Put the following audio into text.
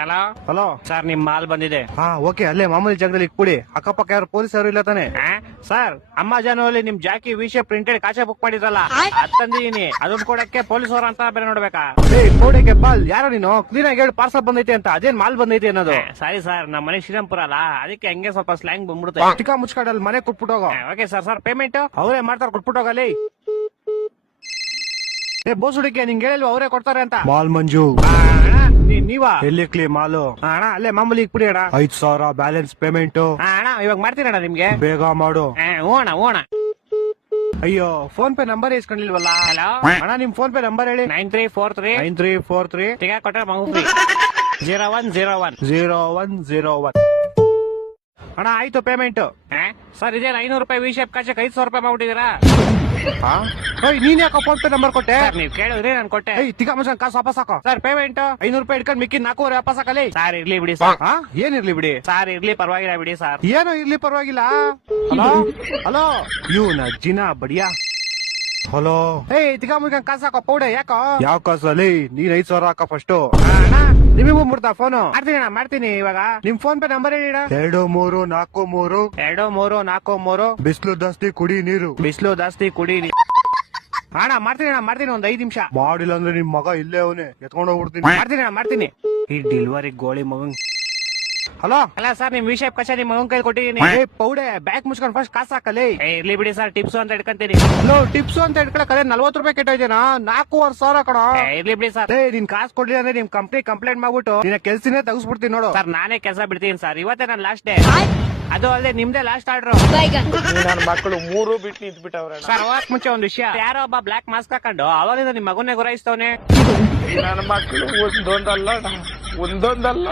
Hello hello sir, ನಿಮ್ mall ಬಂದಿದೆ. ಹಾ ಓಕೆ, ಅಲ್ಲೇ ಮಾಮೂಲಿ ಜಾಗದಲ್ಲಿ ಇಟ್ಬಿಡಿ. ಅಕ್ಕಪಕ್ಕ ಯಾರು ಪೊಲೀಸ್ ಯಾರು ಇಲ್ಲ ತಾನೆ? ಸರ್, ಅಮೆಜಾನಲ್ಲಿ ನಿಮ್ ಜಾಕಿ ವಿಷಯ ಪ್ರಿಂಟೆಡ್ ಕಾಚೆ ಬುಕ್ ಮಾಡಿದ್ರಲ್ಲ, ಅದ್ ತಂದಿದೀನಿ. ಅದನ್ನ ಕೊಡಕ್ಕೆ ಪೊಲೀಸ್ ಅವ್ರ ಅಂತ ಬೇರೆ ನೋಡ್ಬೇಕಾ? ಕೋಡೆಗೆ ಬಾಲ್ ಯಾರೋ ನೀನು ಕ್ಲೀನ್ ಆಗಿ ಹೇಳಿ ಪಾರ್ಸಲ್ ಬಂದೈತೆ ಅಂತ. ಅದೇನ್ ಮಾಲ್ ಬಂದೈತೆ ಅನ್ನೋದು? ಸಾರಿ ಸರ್, ನಮ್ಮ ಮನೆ ಶ್ರೀರಾಮ್ಪುರ ಅಲ್ಲ, ಅದಕ್ಕೆ ಹಂಗೆ ಸ್ವಲ್ಪ ಸ್ಲ್ಯಾಂಗ್ ಬಂದ್ಬಿಡುತ್ತೆ. ಚಿಕ್ಕ ಮುಚ್ಕಾಡಲ್ಲಿ ಮನೆ ಕೊಟ್ಬಿಟ್ಟೋಗೋ. Okay sir. ಸರ್ ಪೇಮೆಂಟ್ ಅವರೇ ಮಾಡ್ತಾರೆ, ಕೊಟ್ಬಿಟ್ಟೋಗಲ್ಲಿ. ಬೋಸ್ ಹುಡುಗಿ ನಿಂಗೆ ಹೇಳಿಲ್ವ ಅವರೇ ಕೊಡ್ತಾರೆ ಅಂತ? ಮಾಲ್ ಮಂಜು ನೀವಾ? ಎಲ್ಲಿ ಕ್ಲೀ ಮಾಲು? ಅಣ್ಣ ಅಲ್ಲೇ ಮಾಮೂಲಿ ಇಕ್ಬಿಡಿ ಅಣ್ಣ. 5,000 ಬ್ಯಾಲೆನ್ಸ್ ಪೇಮೆಂಟ್. ಅಣ್ಣ ಇವಾಗ ಮಾಡ್ತೀನಿ ಅಣ್ಣ ನಿಮ್ಗೆ. ಬೇಗ ಮಾಡು. ಓಣ ಓಣ. ಅಯ್ಯೋ, ಫೋನ್ ಪೇ ನಂಬರ್ ಇಸ್ಕೊಂಡಿಲ್ವಲ್ಲ? ಹಲೋ ಅಣ್ಣ, ನಿಮ್ ಫೋನ್ ಪೇ ನಂಬರ್ ಹೇಳಿ. 9343 9343 ತಿಗ ಕೊಟ್ಟ ಮಗು 0101 0101. ಅಣ್ಣ ಆಯ್ತು ಪೇಮೆಂಟ್. ಸರ್, ಇದೇನು 500 ರೂಪಾಯಿ ವಿ ಶೇಪ್ ಕಾಚಕ್ಕೆ 500 ರೂಪಾಯಿ ಮಾಡ್ಬಿಟ್ಟಿದ್ದೀರಾ? ನೀನ್ ಯಾಕೋ ಫೋನ್ ಪೇ ನಂಬರ್ ಕೊಟ್ಟೆ? ನೀವ್ ಕೇಳಿದ್ರಿ, ನಾನು ಕೊಟ್ಟೆ. ತಿಕ್ಕ ಮನುಷ್ಯನ್ ಕಾಸು ವಾಪಸ್ ಹಾಕೋ. ಸರ್ ಪೇಮೆಂಟ್ 500 ರೂಪಾಯಿ ಇಟ್ಕೊಂಡು ಮಿಕ್ಕಿ 400 ವಾಪಸ್ ಹಾಕಲಿ. ಸರ್ ಇರ್ಲಿ ಬಿಡಿ ಸರ್. ಏನಿರ್ಲಿ ಬಿಡಿ? ಸರ್ ಇರ್ಲಿ, ಪರವಾಗಿಲ್ಲ ಬಿಡಿ ಸರ್. ಏನೋ ಇರ್ಲಿ, ಪರವಾಗಿಲ್ಲ. ಹಲೋ ಹಲೋ, ಇವ್ನ ಜಿನಾ ಬಡಿಯಾ. ಹಲೋ, ತಿಕ್ಕ ಮುಗಿಕ ಕಾಸು ಹಾಕೋ ಪೌಡೆ. ಯಾಕೋ? ಯಾವ ಕಾಸಲ್ಲಿ? ನೀನ್ 5,000 ಹಾಕೋ ಫಸ್ಟ್. ನಿಮಗೂ ಮುಡ್ತಾ ಫೋನು? ಮಾಡ್ತೀನಿ ಇವಾಗ. ನಿಮ್ ಫೋನ್ ಪೇ ನಂಬರ್ ಹೇಳಿ. 2343 2343 ಬಿಸಿಲು ಜಾಸ್ತಿ ಕುಡಿ ನೀರು. ಬಿಸಿಲು ಜಾಸ್ತಿ ಕುಡಿ. ಅಣ್ಣ ಮಾಡ್ತೀನಿ ಒಂದ್ 5 ನಿಮಿಷ. ಮಾಡಿಲ್ಲ ಅಂದ್ರೆ ನಿಮ್ ಮಗ ಇಲ್ಲೇ ಅವನೇ ಎತ್ಕೊಂಡು ಹೋಗ್ಬಿಡ್ತೀನಿ. ಮಾಡ್ತೀನಿ. ಈ ಡೆಲಿವರಿ ಗೋಳಿ ಮಗನ್. ಹಲೋ ಅಲ್ಲ ಸರ್, ನಿಮ್ ವಿಷಯ ಕಚ ನಿಮ್ ಮಗನ್ ಕೈ ಕೊಟ್ಟಿದ್ದೀನಿ. ಪೌಡೆ ಬ್ಯಾಗ್ ಮುಚ್ಕೊಂಡು ಫಸ್ಟ್ ಕಾಸು ಹಾಕಲಿ. ಇರ್ಲಿ ಬಿಡಿ ಸರ್, ಟಿಪ್ಸ್ ಅಂತ ಇಟ್ಕೊಂತೀನಿ. ಹಲೋ, ಟಿಪ್ಸ್ ಅಂತ ಇಟ್ಕೊಳಕ್ಕೆ 40 ರೂಪಾಯಿ ಕೆಟ್ಟೋಯ್ತೇನಾ? 4,500 ಕಣ. ಇರ್ಲಿ ಬಿಡಿ ಸರ್. ನಿನ್ ಕಾಸು ಕೊಡ್ಲಿಲ್ಲ ಅಂದ್ರೆ ನಿಮ್ ಕಂಪ್ನಿ ಕಂಪ್ಲೇಂಟ್ ಮಾಡ್ಬಿಟ್ಟು ನಿನ್ನ ಕೆಲ್ಸನೇ ತೆಗಿಸ್ಬಿಡ್ತೀನಿ ನೋಡು. ಸರ್, ನಾನೇ ಕೆಲಸ ಬಿಡ್ತೀನಿ ಸರ್. ಇವತ್ತೇ ನಾನು ಲಾಸ್ಟ್ ಡೇ. ಅದು ಅಲ್ಲದೆ ನಿಮ್ದೇ ಲಾಸ್ಟ್ ಆರ್ಡರ್. ನನ್ನ ಮಕ್ಕಳು 3 ಬಿಟ್ಟು ನಿಂತ್ಬಿಟ್ಟವ್ರೆ. ಸರ್, ಹೋಗಕ್ ಮುಂಚೆ ಒಂದ್ ವಿಷಯ. ಯಾರೋ ಒಬ್ಬ ಬ್ಲಾಕ್ ಮಾಸ್ಕ್ ಹಾಕೊಂಡು ಅವಾಗಿಂದ ನಿಮ್ ಮಗುನೇ ಗುರಾಯಿಸ್ತವನೆ. ನನ್ನ ಮಕ್ಕಳು ಒಂದೊಂದಲ್ಲ